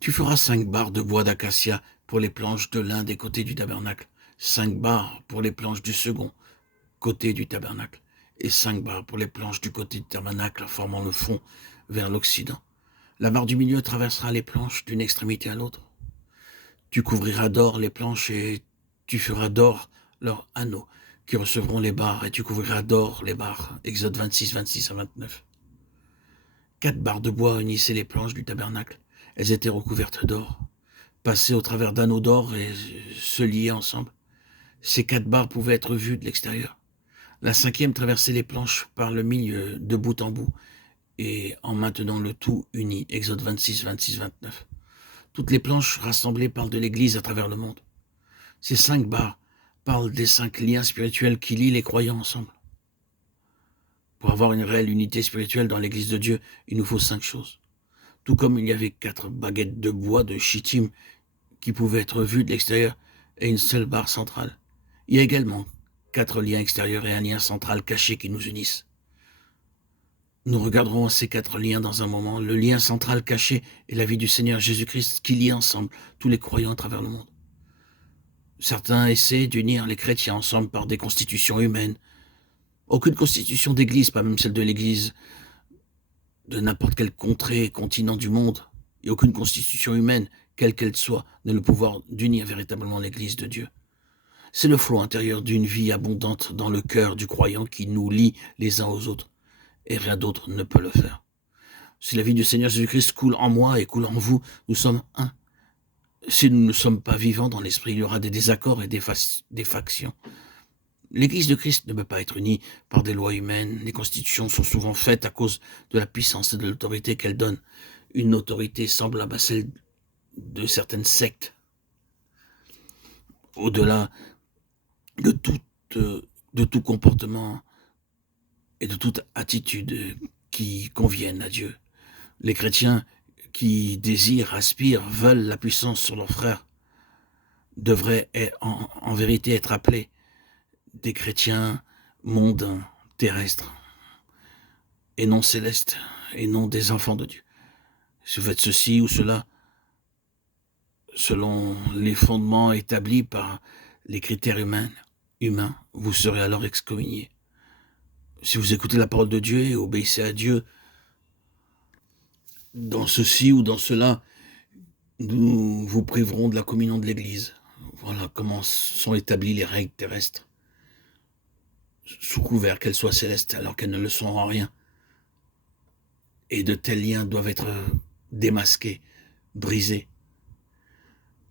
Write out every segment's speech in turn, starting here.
Tu feras 5 barres de bois d'acacia pour les planches de l'un des côtés du tabernacle, 5 barres pour les planches du second côté du tabernacle, et 5 barres pour les planches du côté du tabernacle formant le fond vers l'occident. La barre du milieu traversera les planches d'une extrémité à l'autre. Tu couvriras d'or les planches et tu feras d'or leurs anneaux qui recevront les barres, et tu couvriras d'or les barres. Exode 26, 26 à 29. 4 barres de bois unissaient les planches du tabernacle. Elles étaient recouvertes d'or, passées au travers d'anneaux d'or et se liaient ensemble. Ces 4 barres pouvaient être vues de l'extérieur. La 5e traversait les planches par le milieu, de bout en bout, et en maintenant le tout uni. Exode 26, 26, 29. Toutes les planches rassemblées parlent de l'Église à travers le monde. Ces 5 barres parlent des 5 liens spirituels qui lient les croyants ensemble. Pour avoir une réelle unité spirituelle dans l'Église de Dieu, il nous faut 5 choses. Tout comme il y avait 4 baguettes de bois de chittim qui pouvaient être vues de l'extérieur et une seule barre centrale. Il y a également 4 liens extérieurs et un lien central caché qui nous unissent. Nous regarderons ces 4 liens dans un moment. Le lien central caché est la vie du Seigneur Jésus-Christ qui lie ensemble tous les croyants à travers le monde. Certains essaient d'unir les chrétiens ensemble par des constitutions humaines. Aucune constitution d'église, pas même celle de l'église de n'importe quel contrée, continent du monde, et aucune constitution humaine, quelle qu'elle soit, n'a le pouvoir d'unir véritablement l'église de Dieu. C'est le flot intérieur d'une vie abondante dans le cœur du croyant qui nous lie les uns aux autres, et rien d'autre ne peut le faire. Si la vie du Seigneur Jésus-Christ coule en moi et coule en vous, nous sommes un. Si nous ne sommes pas vivants dans l'esprit, il y aura des désaccords et des factions. L'Église de Christ ne peut pas être unie par des lois humaines. Les constitutions sont souvent faites à cause de la puissance et de l'autorité qu'elles donnent. Une autorité semblable à celle de certaines sectes. Au-delà de tout comportement et de toute attitude qui conviennent à Dieu. Les chrétiens qui désirent, aspirent, veulent la puissance sur leurs frères devraient en vérité être appelés des chrétiens mondains, terrestres, et non célestes, et non des enfants de Dieu. Si vous faites ceci ou cela, selon les fondements établis par les critères humains, vous serez alors excommuniés. Si vous écoutez la parole de Dieu et obéissez à Dieu, dans ceci ou dans cela, nous vous priverons de la communion de l'Église. Voilà comment sont établies les règles terrestres, sous couvert qu'elles soient célestes, alors qu'elles ne le sont en rien. Et de tels liens doivent être démasqués, brisés.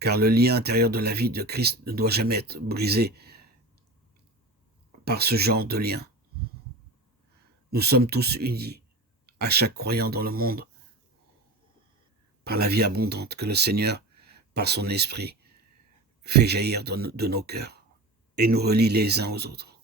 Car le lien intérieur de la vie de Christ ne doit jamais être brisé par ce genre de lien. Nous sommes tous unis, à chaque croyant dans le monde, par la vie abondante que le Seigneur, par son esprit, fait jaillir de nos cœurs et nous relie les uns aux autres.